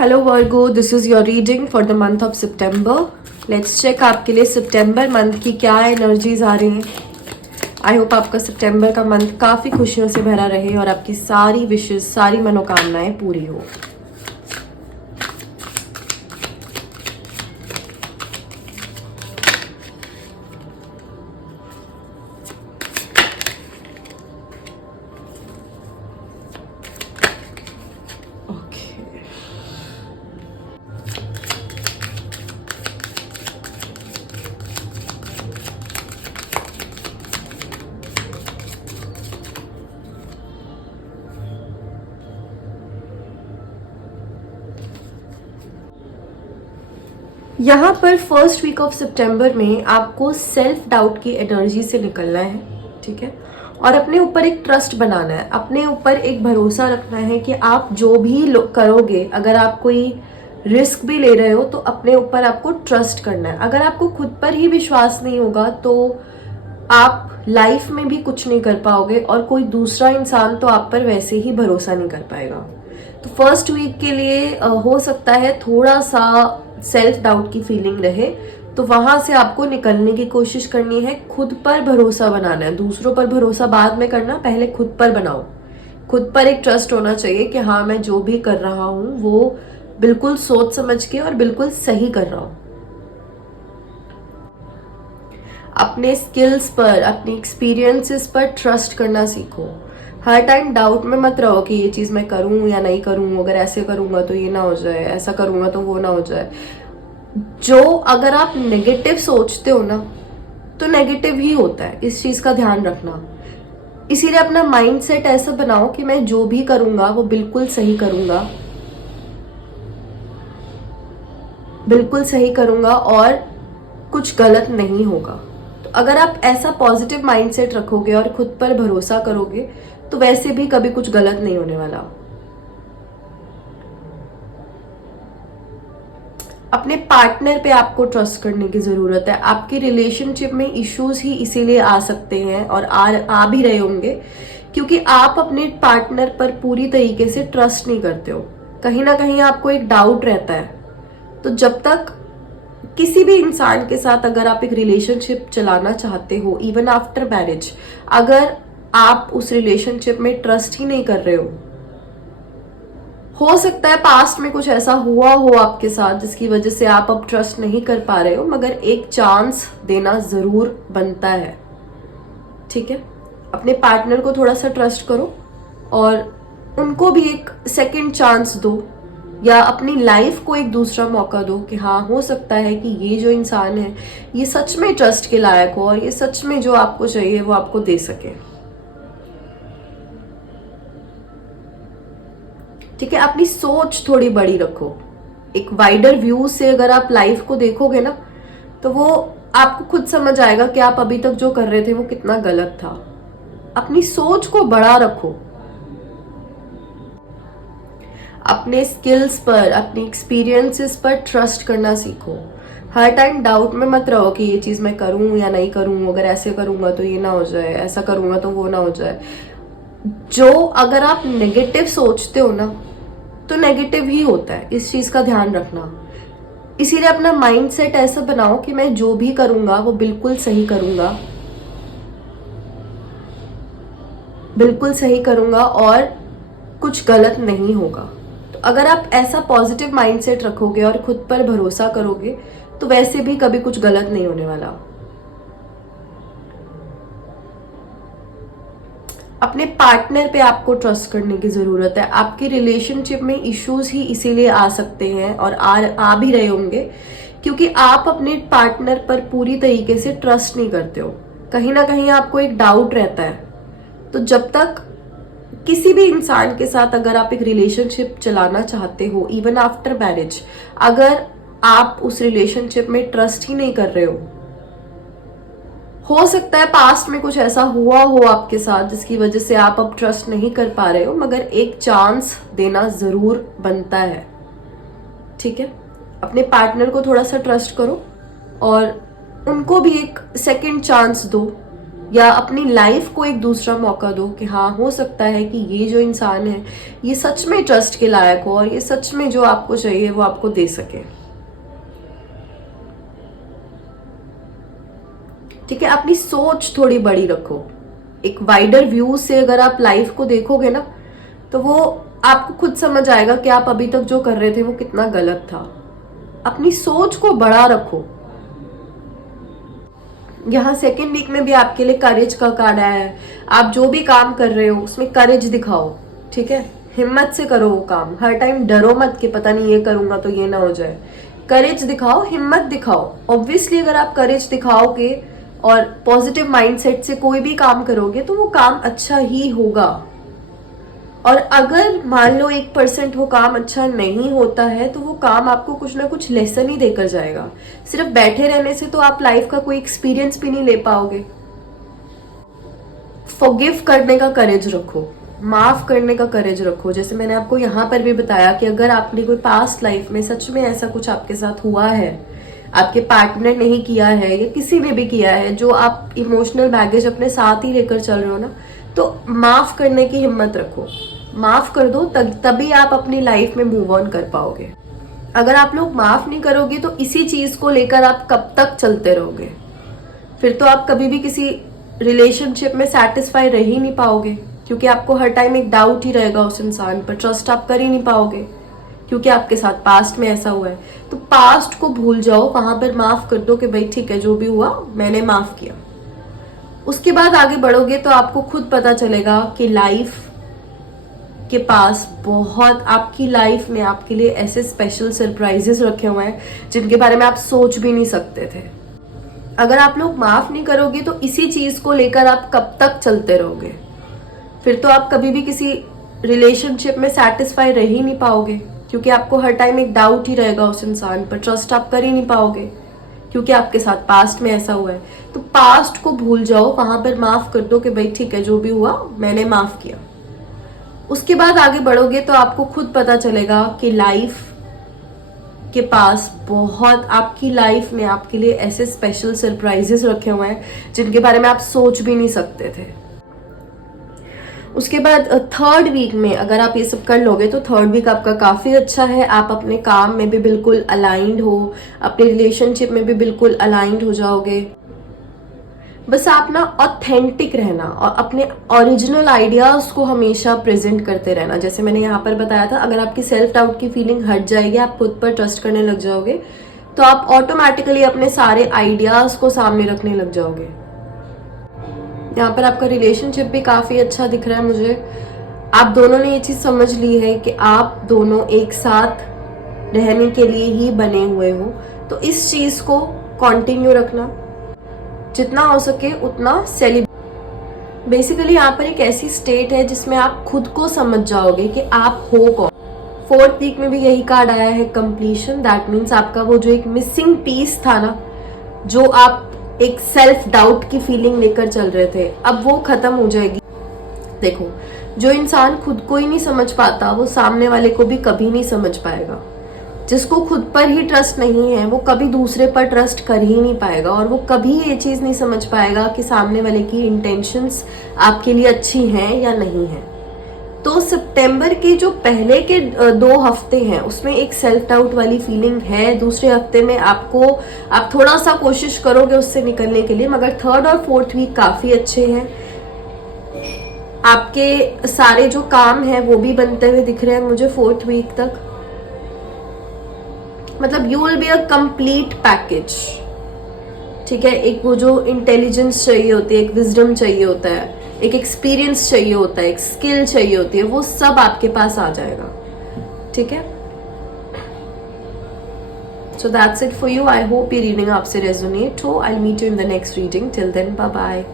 Hello Virgo, this is your reading for the month of September. Let's check आपके लिए सितंबर month की क्या energies आ रही हैं। आई होप आपका सितंबर का मंथ काफ़ी खुशियों से भरा रहे और आपकी सारी विशेष, सारी मनोकामनाएं पूरी हो। यहाँ पर फर्स्ट वीक ऑफ सितंबर में आपको सेल्फ डाउट की एनर्जी से निकलना है, ठीक है। और अपने ऊपर एक ट्रस्ट बनाना है, अपने ऊपर एक भरोसा रखना है कि आप जो भी करोगे, अगर आप कोई रिस्क भी ले रहे हो तो अपने ऊपर आपको ट्रस्ट करना है। अगर आपको खुद पर ही विश्वास नहीं होगा तो आप लाइफ में भी कुछ नहीं कर पाओगे और कोई दूसरा इंसान तो आप पर वैसे ही भरोसा नहीं कर पाएगा। तो फर्स्ट वीक के लिए हो सकता है थोड़ा सा सेल्फ डाउट की फीलिंग रहे, तो वहां से आपको निकलने की कोशिश करनी है। खुद पर भरोसा बनाना है, दूसरों पर भरोसा बाद में करना, पहले खुद पर बनाओ। खुद पर एक ट्रस्ट होना चाहिए कि हाँ, मैं जो भी कर रहा हूं वो बिल्कुल सोच समझ के और बिल्कुल सही कर रहा हूं। अपने स्किल्स पर, अपनी एक्सपीरियंसेस पर ट्रस्ट करना सीखो। हर टाइम डाउट में मत रहो कि ये चीज़ मैं करूँ या नहीं करूँ, अगर ऐसे करूँगा तो ये ना हो जाए, ऐसा करूँगा तो वो ना हो जाए। जो अगर आप नेगेटिव सोचते हो ना तो नेगेटिव ही होता है, इस चीज़ का ध्यान रखना। इसीलिए अपना माइंड सेट ऐसा बनाओ कि मैं जो भी करूँगा वो बिल्कुल सही करूँगा, बिल्कुल सही करूँगा और कुछ गलत नहीं होगा। तो अगर आप ऐसा पॉजिटिव माइंडसेट रखोगे और खुद पर भरोसा करोगे तो वैसे भी कभी कुछ गलत नहीं होने वाला। अपने पार्टनर पे आपको ट्रस्ट करने की जरूरत है। आपकी रिलेशनशिप में इश्यूज ही इसीलिए आ सकते हैं और आ भी रहे होंगे क्योंकि आप अपने पार्टनर पर पूरी तरीके से ट्रस्ट नहीं करते हो। कहीं ना कहीं आपको एक डाउट रहता है। तो जब तक किसी भी इंसान के साथ अगर आप एक रिलेशनशिप चलाना चाहते हो, इवन आफ्टर मैरिज, अगर आप उस रिलेशनशिप में ट्रस्ट ही नहीं कर रहे हो सकता है पास्ट में कुछ ऐसा हुआ हो आपके साथ जिसकी वजह से आप अब ट्रस्ट नहीं कर पा रहे हो, मगर एक चांस देना जरूर बनता है, ठीक है। अपने पार्टनर को थोड़ा सा ट्रस्ट करो और उनको भी एक सेकंड चांस दो या अपनी लाइफ को एक दूसरा मौका दो कि हाँ, हो सकता है कि ये जो इंसान है ये सच में ट्रस्ट के लायक हो और ये सच में जो आपको चाहिए वो आपको दे सके, ठीक है। अपनी सोच थोड़ी बड़ी रखो, एक वाइडर व्यू से अगर आप लाइफ को देखोगे ना तो वो आपको खुद समझ आएगा कि आप अभी तक जो कर रहे थे वो कितना गलत था। अपनी सोच को बड़ा रखो। अपने स्किल्स पर, अपनी एक्सपीरियंसेस पर ट्रस्ट करना सीखो। हर टाइम डाउट में मत रहो कि ये चीज़ मैं करूँ या नहीं करूँ, अगर ऐसे करूँगा तो ये ना हो जाए, ऐसा करूँगा तो वो ना हो जाए। जो अगर आप नेगेटिव सोचते हो ना तो नेगेटिव ही होता है, इस चीज़ का ध्यान रखना। इसीलिए अपना माइंड सेट ऐसा बनाओ कि मैं जो भी करूँगा वो बिल्कुल सही करूँगा, बिल्कुल सही करूँगा और कुछ गलत नहीं होगा। अगर आप ऐसा पॉजिटिव माइंडसेट रखोगे और खुद पर भरोसा करोगे तो वैसे भी कभी कुछ गलत नहीं होने वाला। अपने पार्टनर पे आपको ट्रस्ट करने की जरूरत है। आपकी रिलेशनशिप में इश्यूज ही इसीलिए आ सकते हैं और आ भी रहे होंगे क्योंकि आप अपने पार्टनर पर पूरी तरीके से ट्रस्ट नहीं करते हो। कहीं ना कहीं आपको एक डाउट रहता है। तो जब तक किसी भी इंसान के साथ अगर आप एक रिलेशनशिप चलाना चाहते हो, इवन आफ्टर मैरिज, अगर आप उस रिलेशनशिप में ट्रस्ट ही नहीं कर रहे हो सकता है पास्ट में कुछ ऐसा हुआ हो आपके साथ जिसकी वजह से आप अब ट्रस्ट नहीं कर पा रहे हो, मगर एक चांस देना जरूर बनता है, ठीक है। अपने पार्टनर को थोड़ा सा ट्रस्ट करो और उनको भी एक सेकंड चांस दो या अपनी लाइफ को एक दूसरा मौका दो कि हाँ, हो सकता है कि ये जो इंसान है ये सच में ट्रस्ट के लायक हो और ये सच में जो आपको चाहिए वो आपको दे सके। ठीक है, अपनी सोच थोड़ी बड़ी रखो। एक वाइडर व्यू से अगर आप लाइफ को देखोगे ना, तो वो आपको खुद समझ आएगा कि आप अभी तक जो कर रहे थे वो कितना गलत था। अपनी सोच को बड़ा रखो। यहाँ सेकेंड वीक में भी आपके लिए करेज का कार्ड आया है। आप जो भी काम कर रहे हो उसमें करेज दिखाओ। ठीक है, हिम्मत से करो वो काम। हर टाइम डरो मत कि पता नहीं ये करूंगा तो ये ना हो जाए। करेज दिखाओ, हिम्मत दिखाओ। ऑब्वियसली अगर आप करेज दिखाओगे और पॉजिटिव माइंडसेट से कोई भी काम करोगे तो वो काम अच्छा ही होगा। और अगर मान लो 1% वो काम अच्छा नहीं होता है तो वो काम आपको कुछ ना कुछ लेसन ही देकर जाएगा। सिर्फ बैठे रहने से तो आप लाइफ का कोई एक्सपीरियंस भी नहीं ले पाओगे। फॉरगिव करने का करेज रखो, माफ करने का करेज रखो। जैसे मैंने आपको यहाँ पर भी बताया कि अगर आपने कोई पास्ट लाइफ में सच में ऐसा कुछ आपके साथ हुआ है, आपके पार्टनर ने ही किया है या किसी ने भी किया है, जो आप इमोशनल बैगेज अपने साथ ही लेकर चल रहे हो ना, तो माफ करने की हिम्मत रखो। माफ कर दो, तभी आप अपनी लाइफ में मूव ऑन कर पाओगे। अगर आप लोग माफ नहीं करोगे तो इसी चीज को लेकर आप कब तक चलते रहोगे? फिर तो आप कभी भी किसी रिलेशनशिप में सेटिस्फाई रह ही नहीं पाओगे, क्योंकि आपको हर टाइम एक डाउट ही रहेगा उस इंसान पर। ट्रस्ट आप कर ही नहीं पाओगे क्योंकि आपके साथ पास्ट में ऐसा हुआ है। तो पास्ट को भूल जाओ, वहां पर माफ कर दो कि भाई ठीक है, जो भी हुआ मैंने माफ किया। उसके बाद आगे बढ़ोगे तो आपको खुद पता चलेगा कि लाइफ के पास बहुत, आपकी लाइफ में आपके लिए ऐसे स्पेशल सरप्राइजेस रखे हुए हैं जिनके बारे में आप सोच भी नहीं सकते थे। अगर आप लोग माफ नहीं करोगे तो इसी चीज को लेकर आप कब तक चलते रहोगे? फिर तो आप कभी भी किसी रिलेशनशिप में सेटिस्फाई रह ही नहीं पाओगे, क्योंकि आपको हर टाइम एक डाउट ही रहेगा उस इंसान पर। ट्रस्ट आप कर ही नहीं पाओगे क्योंकि आपके साथ पास्ट में ऐसा हुआ है। तो पास्ट को भूल जाओ, वहां पर माफ कर दो कि भाई ठीक है, जो भी हुआ मैंने माफ किया। उसके बाद आगे बढ़ोगे तो आपको खुद पता चलेगा कि लाइफ के पास बहुत, आपकी लाइफ में आपके लिए ऐसे स्पेशल सरप्राइजेस रखे हुए हैं जिनके बारे में आप सोच भी नहीं सकते थे। उसके बाद थर्ड वीक में अगर आप ये सब कर लोगे तो थर्ड वीक आपका काफी अच्छा है। आप अपने काम में भी बिल्कुल अलाइंड हो, अपने रिलेशनशिप में भी बिल्कुल अलाइंड हो जाओगे। बस आप ना ऑथेंटिक रहना और अपने ओरिजिनल आइडियाज को हमेशा प्रेजेंट करते रहना। जैसे मैंने यहाँ पर बताया था, अगर आपकी सेल्फ डाउट की फीलिंग हट जाएगी, आप खुद पर ट्रस्ट करने लग जाओगे, तो आप ऑटोमेटिकली अपने सारे आइडियाज को सामने रखने लग जाओगे। यहाँ पर आपका रिलेशनशिप भी काफी अच्छा दिख रहा है मुझे। आप दोनों ने ये चीज समझ ली है कि आप दोनों एक साथ रहने के लिए ही बने हुए हो। तो इस चीज को कंटिन्यू रखना, जितना हो सके उतना सेलिब्रेट। बेसिकली यहाँ पर एक ऐसी स्टेट है जिसमें आप खुद को समझ जाओगे कि आप हो कौन। फोर्थ वीक में भी यही कार्ड आया है, कंप्लीशन। दैट मीन्स आपका वो जो एक मिसिंग पीस था ना, जो आप एक सेल्फ डाउट की फीलिंग लेकर चल रहे थे, अब वो खत्म हो जाएगी। देखो, जो इंसान खुद को ही नहीं समझ पाता वो सामने वाले को भी कभी नहीं समझ पाएगा। जिसको खुद पर ही ट्रस्ट नहीं है वो कभी दूसरे पर ट्रस्ट कर ही नहीं पाएगा, और वो कभी ये चीज नहीं समझ पाएगा कि सामने वाले की इंटेंशंस आपके लिए अच्छी हैं या नहीं है। तो सितंबर के जो पहले के 2 हफ्ते हैं उसमें एक सेल्फ डाउट वाली फीलिंग है। दूसरे हफ्ते में आप थोड़ा सा कोशिश करोगे उससे निकलने के लिए, मगर थर्ड और फोर्थ वीक काफी अच्छे हैं। आपके सारे जो काम हैं वो भी बनते हुए दिख रहे हैं मुझे फोर्थ वीक तक। मतलब you will be a complete package. ठीक है, एक वो जो इंटेलिजेंस चाहिए होती है, एक विजडम चाहिए होता है, एक एक्सपीरियंस चाहिए होता है, एक स्किल चाहिए होती है, वो सब आपके पास आ जाएगा। ठीक है, so that's it for you. I hope ये रीडिंग आपसे रेजोनेट हो। I will meet you in the next reading. Till then, bye bye.